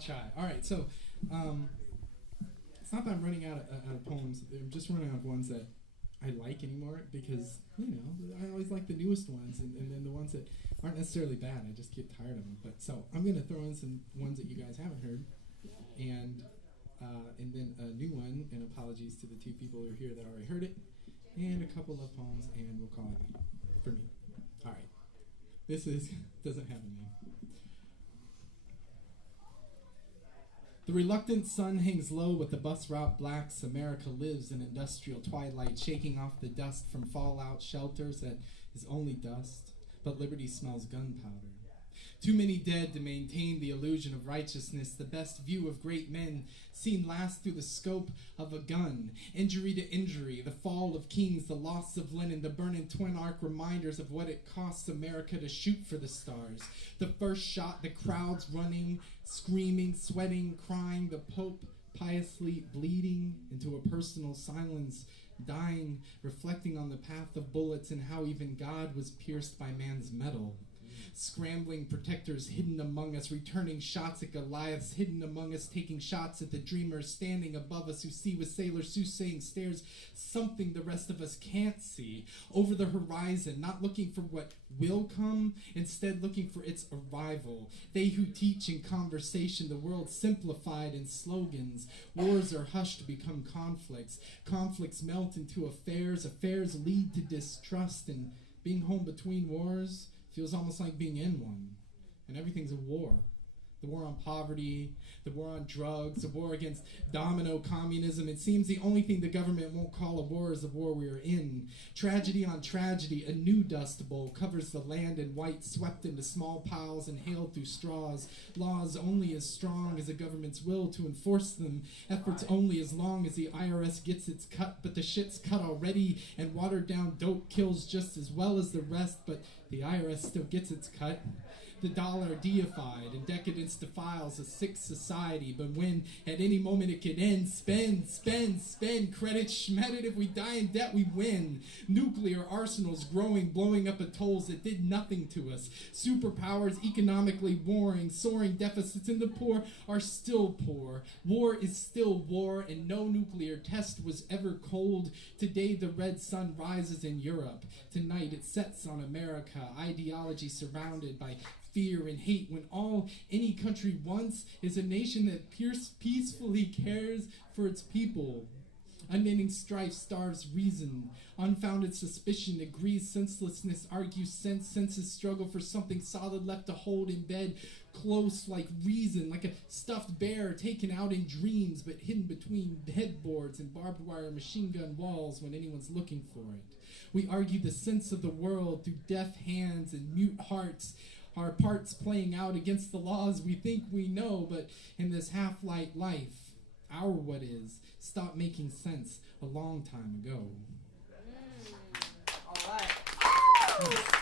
try. All right, so it's not that I'm running out of poems. I'm just running out of ones that I like anymore because, I always like the newest ones and then the ones that aren't necessarily bad. I just get tired of them. But so I'm going to throw in some ones that you guys haven't heard and then a new one, and apologies to the two people who are here that already heard it, and a couple of poems, and we'll call it for me. All right. This doesn't have a name. The reluctant sun hangs low with the bus route blacks. America lives in industrial twilight, shaking off the dust from fallout shelters that is only dust, but liberty smells gunpowder. Too many dead to maintain the illusion of righteousness, the best view of great men seen last through the scope of a gun. Injury to injury, the fall of kings, the loss of Lenin, the burning twin arc reminders of what it costs America to shoot for the stars. The first shot, the crowds running, screaming, sweating, crying, the Pope piously bleeding into a personal silence, dying, reflecting on the path of bullets and how even God was pierced by man's metal. Scrambling protectors hidden among us, returning shots at Goliaths hidden among us, taking shots at the dreamers standing above us who see with sailor soothsaying stares something the rest of us can't see. Over the horizon, not looking for what will come, instead looking for its arrival. They who teach in conversation, the world simplified in slogans. Wars are hushed to become conflicts. Conflicts melt into affairs. Affairs lead to distrust, and being home between wars feels almost like being in one. And everything's a war. The war on poverty, the war on drugs, the war against domino communism. It seems the only thing the government won't call a war is the war we are in. Tragedy on tragedy, a new dust bowl covers the land in white, swept into small piles, inhaled through straws. Laws only as strong as the government's will to enforce them. Efforts only as long as the IRS gets its cut, but the shit's cut already, and watered down dope kills just as well as the rest, but the IRS still gets its cut. The dollar deified and decadence defiles a sick society, but when at any moment it could end, spend, credit, schmedit, if we die in debt we win. Nuclear arsenals growing, blowing up atolls that did nothing to us. Superpowers economically warring, soaring deficits, and the poor are still poor. War is still war, and no nuclear test was ever cold. Today the red sun rises in Europe. Tonight it sets on America, ideology surrounded by fear and hate, when all any country wants is a nation that peacefully cares for its people. Unending strife starves reason. Unfounded suspicion agrees senselessness, argues sense, senses struggle for something solid left to hold in bed, close like reason, like a stuffed bear taken out in dreams, but hidden between headboards and barbed wire machine gun walls when anyone's looking for it. We argue the sense of the world through deaf hands and mute hearts, our parts playing out against the laws we think we know, but in this half-light life, our what is stopped making sense a long time ago. All right.